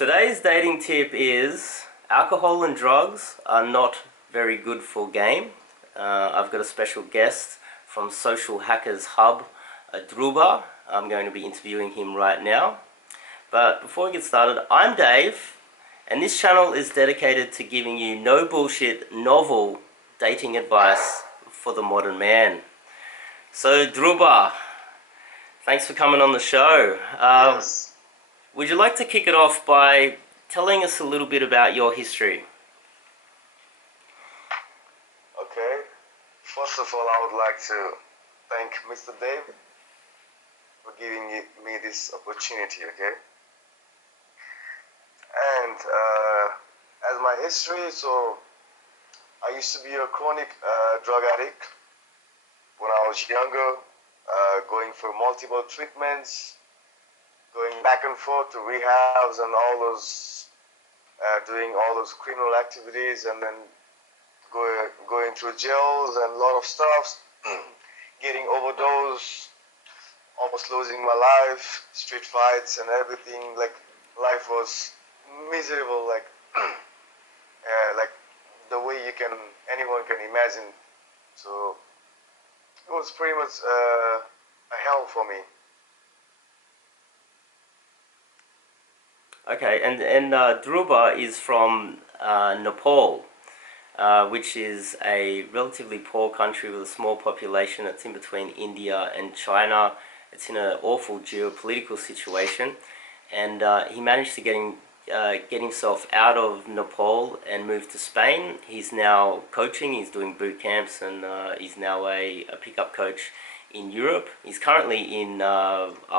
Today's dating tip is alcohol and drugs are not very good for game. I've got a special guest from Social Hackers Hub, Dhruba. I'm going to be interviewing him right now. But before we get started, I'm Dave, and this channel is dedicated to giving you no bullshit, novel dating advice for the modern man. So Dhruba, thanks for coming on the show. Yes. Would you like to kick it off by telling us a little bit about your history? Okay. First of all, I would like to thank Mr. Dave for giving me this opportunity, okay? And as my history, so I used to be a chronic drug addict when I was younger, going for multiple treatments, going back and forth to rehabs and all those, doing all those criminal activities, and then going through jails and a lot of stuff, getting overdose, almost losing my life, street fights and everything. Like life was miserable, like the way anyone can imagine. So it was pretty much a hell for me. Okay, and Dhruba is from Nepal, which is a relatively poor country with a small population. It's in between India and China. It's in an awful geopolitical situation, and he managed to get himself out of Nepal and move to Spain. He's now coaching, he's doing boot camps, and he's now a pickup coach in Europe. He's currently in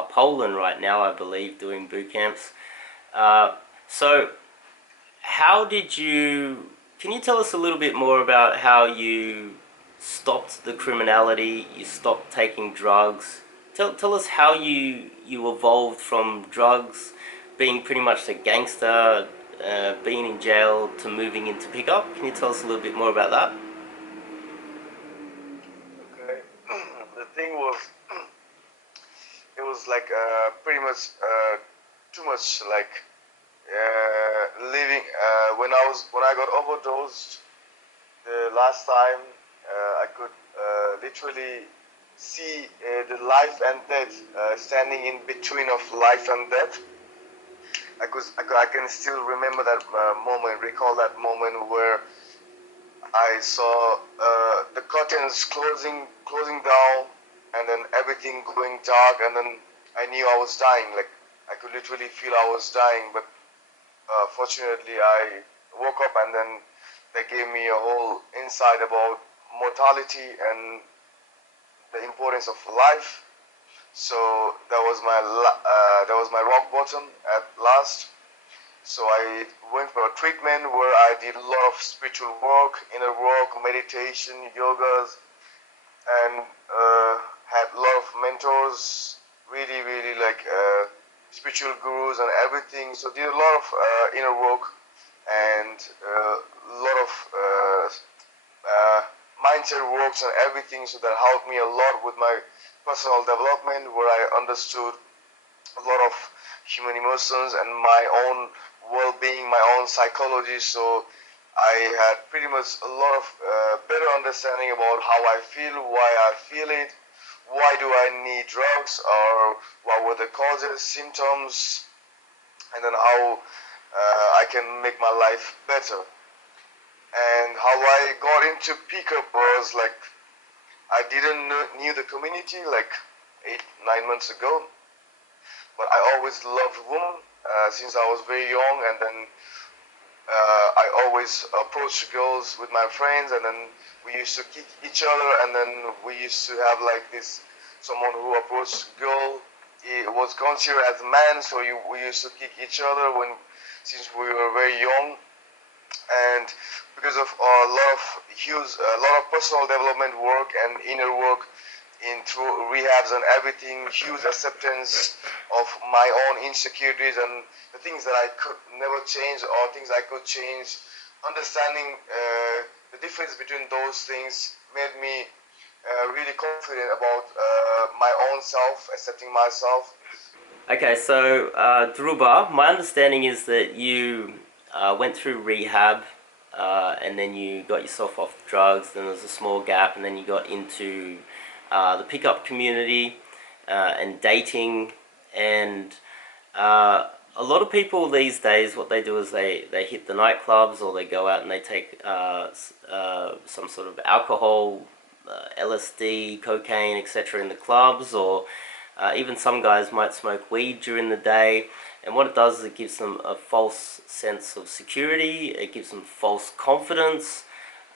Poland right now, I believe, doing boot camps. So how did can you tell us a little bit more about how you stopped the criminality, you stopped taking drugs? Tell us how you evolved from drugs, being pretty much a gangster, being in jail, to moving into pickup. Can you tell us a little bit more about that? Okay. The thing was, it was like pretty much too much like living when I got overdosed the last time. I could literally see the life and death standing in between of life and death. I can still remember that moment, recall that moment where I saw the curtains closing down, and then everything going dark, and then I knew I was dying. Like I could literally feel I was dying, but fortunately I woke up, and then they gave me a whole insight about mortality and the importance of life. So that was my rock bottom at last. So I went for a treatment where I did a lot of spiritual work, inner work, meditation, yogas, and had a lot of mentors, really like spiritual gurus and everything. So did a lot of inner work and a lot of mindset works and everything. So that helped me a lot with my personal development, where I understood a lot of human emotions and my own well-being, my own psychology. So I had pretty much a lot of better understanding about how I feel, why I feel it, why do I need drugs, or what were the causes, symptoms, and then how I can make my life better. And how I got into pickup was like I didn't knew the community like 8-9 months ago, but I always loved women since I was very young, and then I always approached girls with my friends, and then we used to kick each other, and then we used to have like this someone who approached girl. It was considered as man, so we used to kick each other since we were very young, and because of a lot of personal development work and inner work through rehabs and everything, huge acceptance of my own insecurities and the things that I could never change or things I could change, understanding the difference between those things made me really confident about my own self, accepting myself. Okay, so Dhruba, my understanding is that you went through rehab, and then you got yourself off drugs. Then there was a small gap, and then you got into the pickup community and dating. And a lot of people these days, what they do is they hit the nightclubs, or they go out and they take some sort of alcohol, LSD, cocaine, etc. in the clubs, or even some guys might smoke weed during the day. And what it does is it gives them a false sense of security, it gives them false confidence.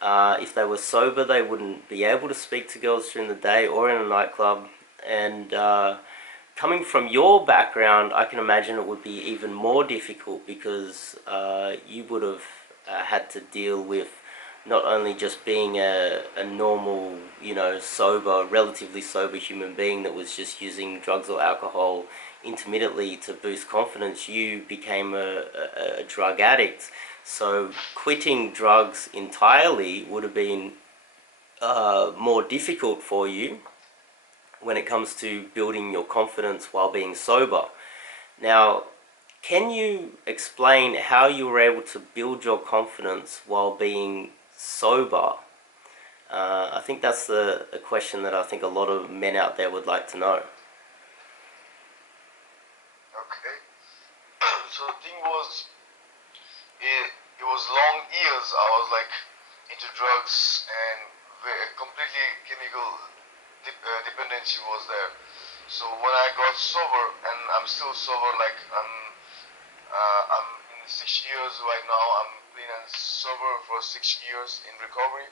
If they were sober, they wouldn't be able to speak to girls during the day or in a nightclub. And coming from your background, I can imagine it would be even more difficult, because you would have had to deal with not only just being a normal, sober, relatively sober human being that was just using drugs or alcohol intermittently to boost confidence. You became a drug addict. So quitting drugs entirely would have been more difficult for you when it comes to building your confidence while being sober. Now, can you explain how you were able to build your confidence while being sober? I think that's a question that I think a lot of men out there would like to know. Okay. So the thing was, it was long years I was like into drugs, and completely chemical dependency was there. So when I got sober, and I'm still sober, like I'm in 6 years right now. I'm clean and sober for 6 years in recovery.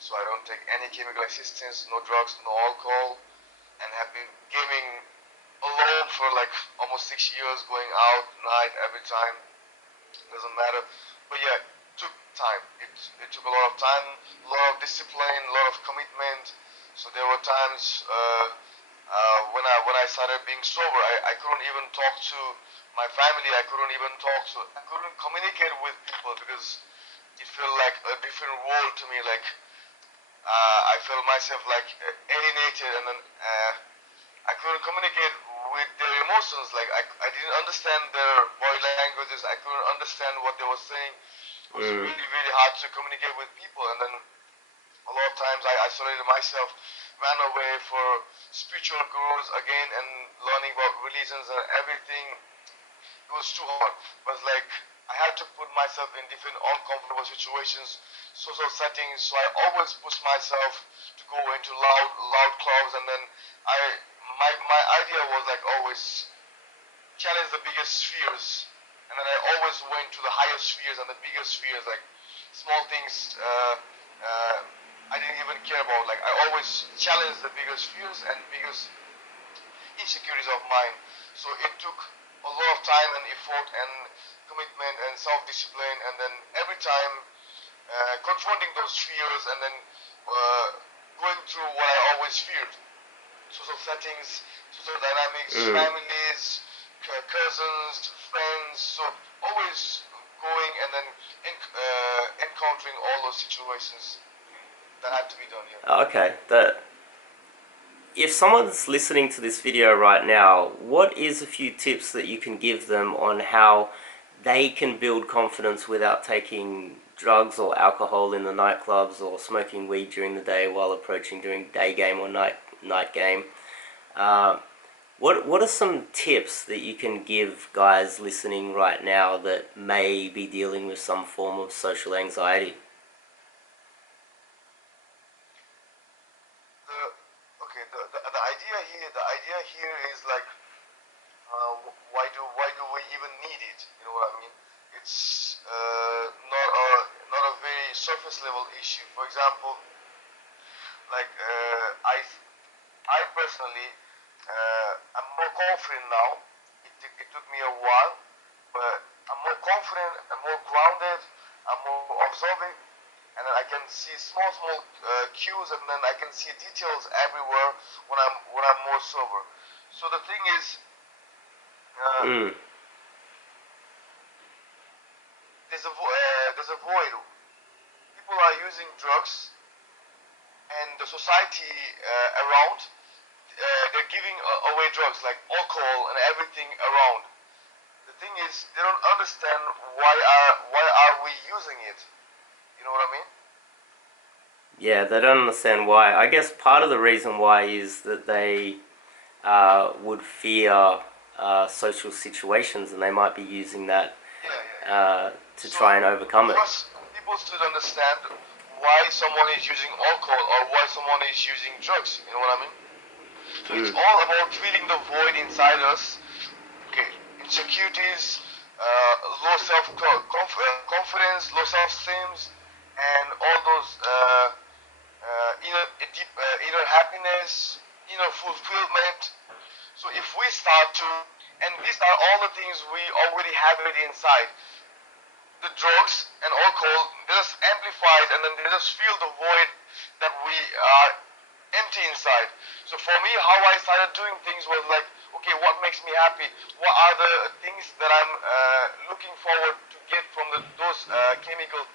So I don't take any chemical assistance, no drugs, no alcohol, and have been gaming alone for like almost 6 years, going out night every time. Doesn't matter. But yeah, it took time. It took a lot of time, a lot of discipline, a lot of commitment. So there were times when I started being sober, I couldn't even talk to my family. I couldn't communicate with people, because it felt like a different world to me. Like I felt myself like alienated, and then I couldn't communicate with their emotions. Like I didn't understand their body languages. I couldn't understand what they were saying. It was Mm. really, really hard to communicate with people. And then a lot of times I isolated myself, ran away for spiritual gurus again, and learning about religions and everything. It was too hard. But like I had to put myself in different uncomfortable situations, social settings. So I always push myself to go into loud clubs, and then I my idea was like always challenge the biggest fears, and then I always went to the highest fears and the biggest fears, like small things uh, I didn't even care about. Like I always challenged the biggest fears and biggest insecurities of mine. So it took a lot of time and effort and commitment and self-discipline, and then every time confronting those fears, and then uh, going through what I always feared: social settings, social dynamics, Mm. families, cousins, friends. So always going, and then encountering all those situations that had to be done here. Okay. If someone's listening to this video right now, what is a few tips that you can give them on how they can build confidence without taking drugs or alcohol in the nightclubs, or smoking weed during the day while approaching during day game or night game? Uh, what are some tips that you can give guys listening right now that may be dealing with some form of social anxiety? The okay, the idea here is like why do we even need it? You know what I mean? It's not a very surface level issue. For example, like I personally I'm more confident now. It took me a while, but I'm more confident, I'm more grounded, I'm more observing, and then I can see small cues, and then I can see details everywhere when I'm more sober. So the thing is, uh, Mm. there's a void. People are using drugs, and the society around, they're giving away drugs like alcohol and everything around. The thing is, they don't understand why are we using it. You know what I mean? Yeah, they don't understand why. I guess part of the reason why is that they would fear social situations, and they might be using that Yeah, yeah, yeah. to So try and overcome it. first, people should understand why someone is using alcohol or why someone is using drugs. You know what I mean? So it's Mm. all about filling the void inside us. Okay, insecurities, low confidence, low self-esteem, and all those inner happiness, inner fulfillment. So if we start to, and these are all the things we already have it inside. The drugs and alcohol, they just amplify it and then they just fill the void that we are empty inside. So for me, how I started doing things was like, okay, what makes me happy? What are the things that I'm looking forward to get from those chemicals?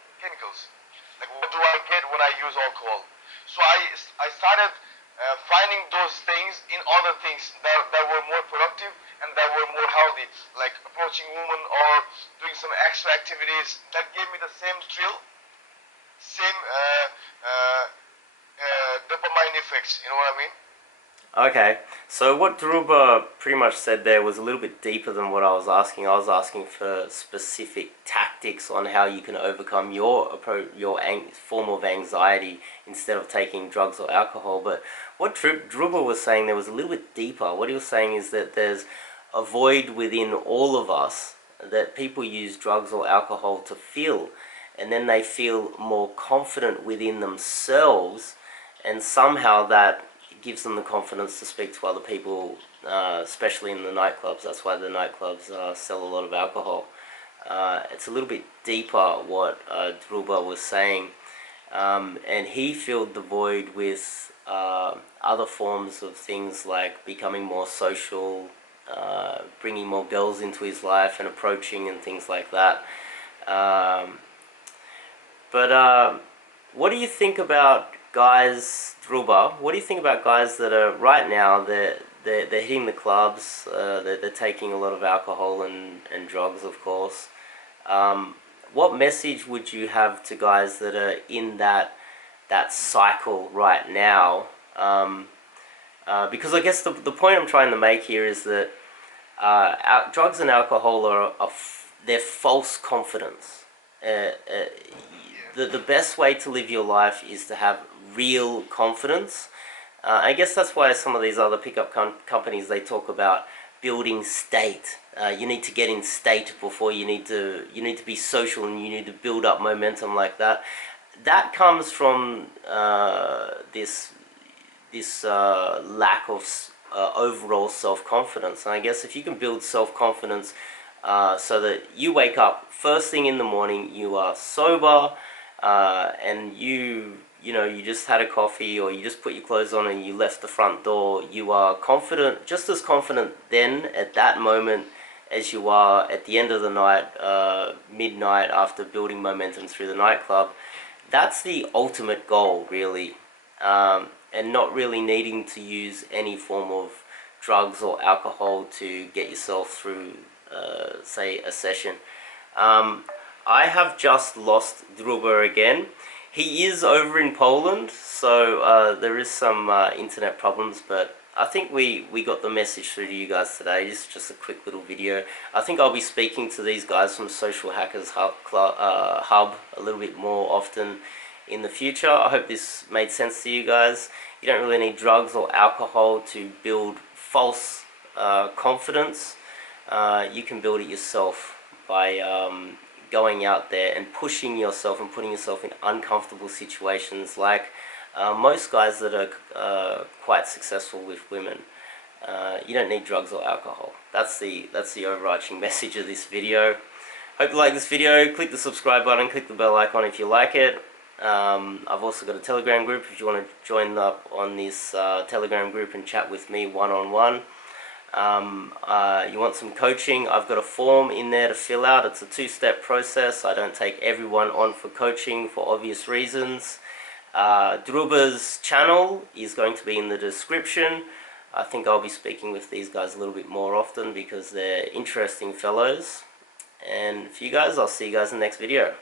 Like, what do I get when I use alcohol? So I started finding those things in other things that were more productive and that were more healthy, like approaching women or doing some extra activities that gave me the same thrill, same dopamine effects. You know what I mean? Okay, so what Dhruba pretty much said there was a little bit deeper than what I was asking. I was asking for specific tactics on how you can overcome your form of anxiety instead of taking drugs or alcohol. But what Dhruba was saying there was a little bit deeper. What he was saying is that there's a void within all of us that people use drugs or alcohol to fill, and then they feel more confident within themselves, and somehow that gives them the confidence to speak to other people, especially in the nightclubs. That's why the nightclubs sell a lot of alcohol. It's a little bit deeper what Dhruba was saying, and he filled the void with other forms of things like becoming more social, bringing more girls into his life and approaching and things like that. Um, but what do you think about guys, Dhruba? What do you think about guys that are right now? They're hitting the clubs. They're taking a lot of alcohol and drugs, of course. What message would you have to guys that are in that cycle right now? Because I guess the point I'm trying to make here is that drugs and alcohol they're false confidence. The best way to live your life is to have real confidence. I guess that's why some of these other pickup companies, they talk about building state. You need to get in state before you need to be social, and you need to build up momentum like that. That comes from this lack of overall self-confidence. And I guess if you can build self-confidence so that you wake up first thing in the morning, you are sober, and you just had a coffee, or you just put your clothes on and you left the front door, you are confident, just as confident then at that moment as you are at the end of the night, midnight, after building momentum through the nightclub. That's the ultimate goal, really, and not really needing to use any form of drugs or alcohol to get yourself through, say, a session. I have just lost Druba again. He is over in Poland, so there is some internet problems, but I think we got the message through to you guys today. This is just a quick little video. I think I'll be speaking to these guys from Social Hackers Hub a little bit more often in the future. I hope this made sense to you guys. You don't really need drugs or alcohol to build false confidence. You can build it yourself by going out there and pushing yourself and putting yourself in uncomfortable situations, like most guys that are quite successful with women. You don't need drugs or alcohol. That's the overarching message of this video. Hope you like this video. Click the subscribe button, click the bell icon if you like it. I've also got a Telegram group if you want to join up on this Telegram group and chat with me one-on-one. You want some coaching, I've got a form in there to fill out. It's a 2-step process. I don't take everyone on for coaching for obvious reasons. Druba's channel is going to be in the description. I think I'll be speaking with these guys a little bit more often because they're interesting fellows. And for you guys, I'll see you guys in the next video.